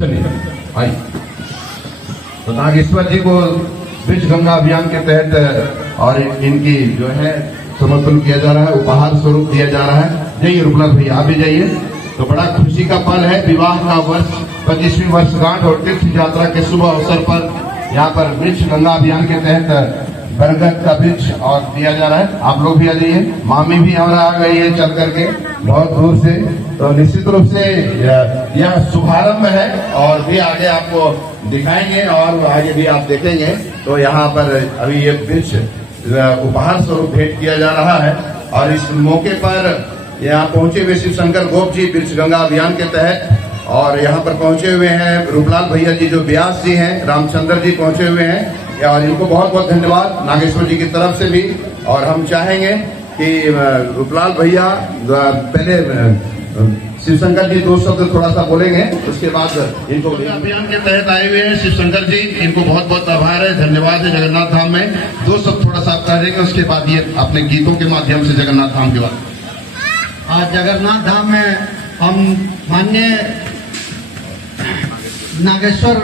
आई तो नागेश्वर जी को वृक्ष गंगा अभियान के तहत और इनकी जो है समर्पण किया जा रहा है, उपहार स्वरूप दिया जा रहा है। जाइए रूपलाल भैया, आप भी जाइए। तो बड़ा खुशी का पल है, विवाह का वर्ष 25वीं वर्षगांठ और तीर्थ यात्रा के शुभ अवसर पर यहाँ पर वृक्ष गंगा अभियान के तहत बरगद का वृक्ष और दिया जा रहा है। आप लोग भी आ जाइए। मामी भी हमारा आ गई है चल करके बहुत दूर से। तो निश्चित रूप से यह शुभारंभ है और भी आगे आपको दिखाएंगे और आगे भी आप देखेंगे। तो यहाँ पर अभी ये वृक्ष उपहार स्वरूप भेंट किया जा रहा है और इस मौके पर यहाँ पहुंचे हुए शिव शंकर गोप जी वृक्ष गंगा अभियान के तहत और यहाँ पर पहुंचे हुए हैं रूपलाल भैया जी जो व्यास जी हैं, रामचंद्र जी पहुंचे हुए हैं और इनको बहुत बहुत धन्यवाद नागेश्वर जी की तरफ से भी। और हम चाहेंगे कि रूपलाल भैया पहले शिवशंकर जी दो शब्द थोड़ा सा बोलेंगे, उसके बाद इनको अभियान के तहत आए हुए हैं शिवशंकर जी, इनको बहुत बहुत आभार है, धन्यवाद है। जगन्नाथ धाम में दो शब्द थोड़ा सा आप कह देंगे, उसके बाद ये अपने गीतों के माध्यम से जगन्नाथ धाम के बाद। आज जगन्नाथ धाम में हम माननीय नागेश्वर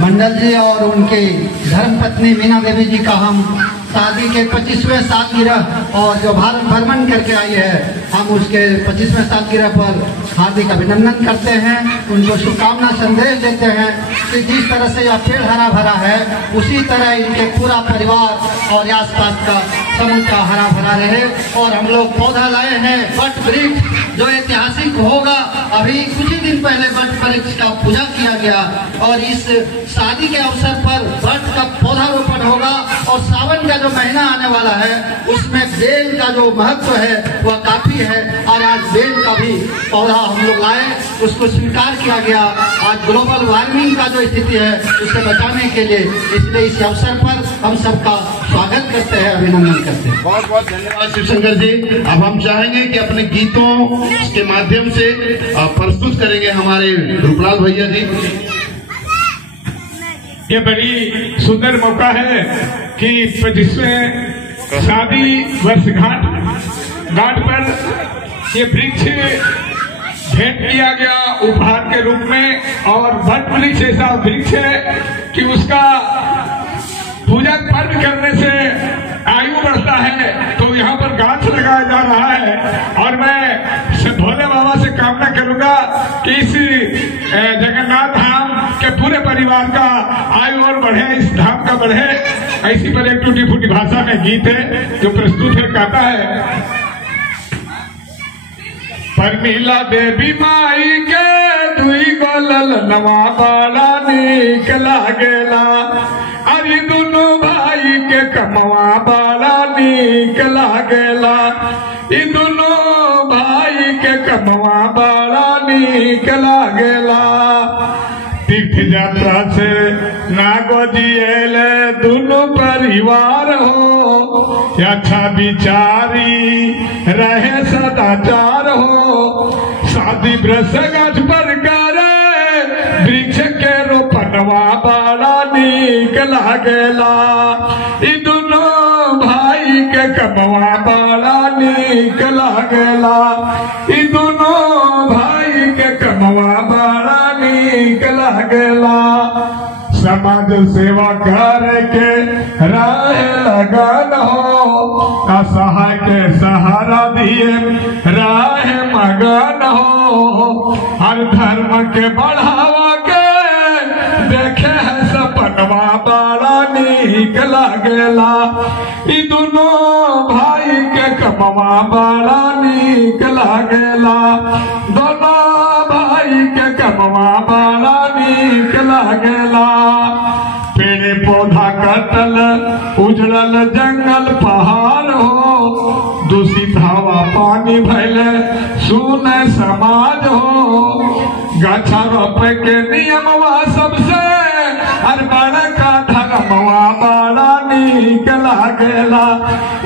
मंडल जी और उनकी धर्मपत्नी मीना देवी जी का हम शादी के 25वें सालगिरह और जो भारत भ्रमण करके आई है, हम उसके 25वें सालगिरह पर हार्दिक अभिनंदन करते हैं, उनको शुभकामना संदेश देते हैं कि जिस तरह से यह पेड़ हरा भरा है उसी तरह इनके पूरा परिवार और आसपास का समूचा हरा भरा रहे। और हम लोग पौधा लाए हैं वट वृक्ष जो ऐतिहासिक होगा। अभी कुछ ही दिन पहले वट वृक्ष का पूजा किया गया और इस शादी के अवसर पर वट का पौधारोपण होगा। और सावन का जो महीना आने वाला है उसमें बेल का जो महत्व है वह काफी है और आज बेल का भी पौधा हम लोग लाए, उसको स्वीकार किया गया। आज ग्लोबल वार्मिंग का जो स्थिति है उसे बचाने के लिए, इसलिए इस अवसर पर हम सबका स्वागत करते हैं, अभिनंदन करते हैं। बहुत बहुत धन्यवाद शिवशंकर जी। अब हम चाहेंगे कि अपने गीतों के माध्यम से प्रस्तुत करेंगे हमारे रूपलाल भैया जी। ये बड़ी सुंदर मौका है कि 25वें शादी वर्षगांठ पर ये वृक्ष भेंट किया गया उपहार के रूप में। और वट वृक्ष ऐसा वृक्ष है कि उसका पूजा पर्व करने से आयु बढ़ता है, तो यहाँ पर गाछ लगाया जा रहा है। और मैं भोले बाबा से कामना करूंगा कि इस जगन्नाथ धाम के पूरे परिवार का आयु और बढ़े, इस धाम का बढ़े। ऐसी पर एक टूटी फूटी भाषा में गीत है जो प्रस्तुत है, कहता है परमीला देवी माई के दुई गोलल नवा बाड़ा नीक लागेला, अरे दोनों भाई के कमवा बाड़ा नीक लागेला, ई दोनों भाई के कमवा बाड़ा नीक लागेला। तीर्थ यात्रा से नागो जियल दोनों परिवार हो, अच्छा विचारी रहे सदाचार हो, शादी ब्रसगठ पर करे वृक्ष के रोपनवा बाड़ा नीक लागेला, ई दोनों भाई के कमवा बाड़ा नीक लागेला, ई दोनों भाई के कमवा बाड़ा नीक लागेला। समाज सेवा करके राह लगन हो, असहाय के सहारा दिए राह मगन हो, हर धर्म के बढ़ावा के देखे है सपनवा बाड़ा नीक लागेला, ई दोनों भाई के कमवा बाड़ा नीक लागेला, दोनों भाई के कमवा बाड़ा नीक लागेला। पेड़ पौधा कटल उजड़ल जंगल पहाड़ हो, दूषित हवा पानी भैले सुने समाज हो, गाछा रोपे के नियमवा सबसे हर बड़ा का धर्मवा बाड़ा नीक लागेला,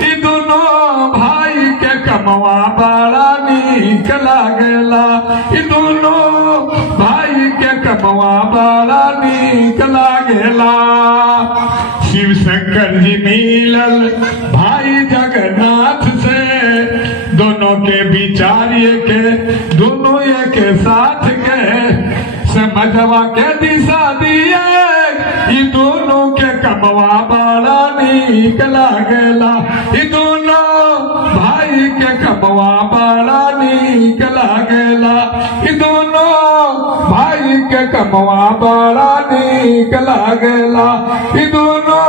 ई दोनों भाई के कमवा बाड़ा नीक लागेला, ई दोनों भाई के कमवा बाड़ा नीक लागेला। शिव शंकर जी मिलल भाई जगन्नाथ से, दोनों के विचार के दोनों एक साथ के मजवा के दिशा दिए, ये दोनों के कमवा बड़ा नीक लागेला, ये दोनों भाई के कमवा बड़ा नीक लागेला, ये दोनों भाई के कमवा बड़ा नीक लागेला, ये दोनों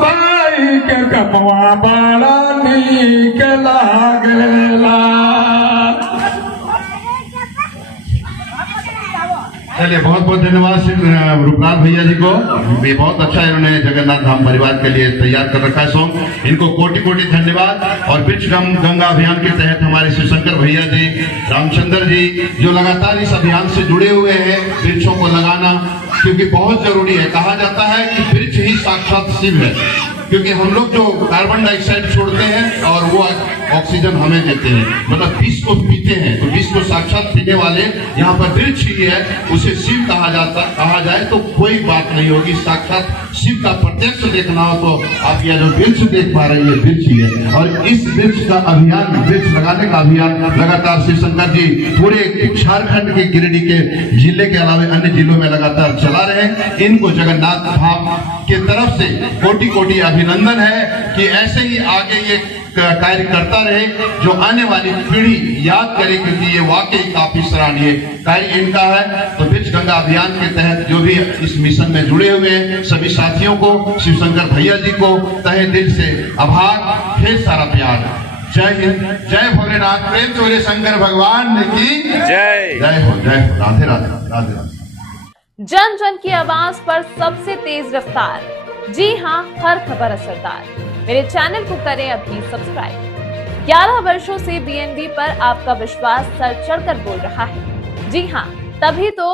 भाई के कमवा बड़ा नीक लागेला। चलिए, बहुत बहुत धन्यवाद रूपलाल भैया जी को। ये बहुत अच्छा इन्होंने जगन्नाथ धाम परिवार के लिए तैयार कर रखा है सॉन्ग। इनको कोटि कोटि धन्यवाद। और वृक्ष गंगा अभियान के तहत हमारे शिवशंकर भैया जी, रामचंद्र जी, जो लगातार इस अभियान से जुड़े हुए हैं, वृक्षों को लगाना क्योंकि बहुत जरूरी है। कहा जाता है कि वृक्ष ही साक्षात शिव है, क्योंकि हम लोग जो कार्बन डाइऑक्साइड छोड़ते हैं और वो ऑक्सीजन हमें देते हैं, मतलब विष को पीते हैं, तो विष को साक्षात पीने वाले यहाँ पर वृक्ष ही है। उसे शिव कहा जाए तो कोई बात नहीं होगी। साक्षात शिव का प्रत्यक्ष देखना हो तो आप यह जो वृक्ष देख पा रहे हैं वृक्ष ही है। और इस वृक्ष का अभियान, वृक्ष लगाने का अभियान लगातार शिवशंकर जी पूरे झारखंड के गिरिडीह के जिले के अलावा अन्य जिलों में लगातार चला रहे हैं। इनको जगन्नाथ धाम के तरफ से कोटि कोटि अभिनंदन है कि ऐसे ही आगे ये कार्य करता रहे, जो आने वाली पीढ़ी याद करे, क्योंकि ये वाकई काफी सराहनीय कार्य इनका है। तो वृक्ष गंगा अभियान के तहत जो भी इस मिशन में जुड़े हुए हैं सभी साथियों को, शिवशंकर भैया जी को तहे दिल से आभार, ढेर सारा प्यार। जय हिंद, जय भोलेनाथ, प्रेम से बोले शंकर भगवान की जय। जय हो, राधे राधे, राधे राधे। जन जन की आवाज पर सबसे तेज रफ्तार, जी हाँ, हर खबर असरदार। मेरे चैनल को करें अभी सब्सक्राइब। 11 वर्षों से बीएनबी पर आपका विश्वास सर चढ़कर बोल रहा है। जी हाँ, तभी तो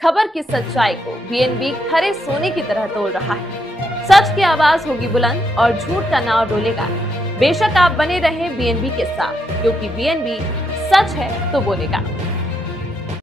खबर की सच्चाई को बीएनबी खरे सोने की तरह तोल रहा है। सच की आवाज होगी बुलंद और झूठ का नाव डोलेगा। बेशक आप बने रहें बीएनबी के साथ, क्योंकि बीएनबी सच है तो बोलेगा।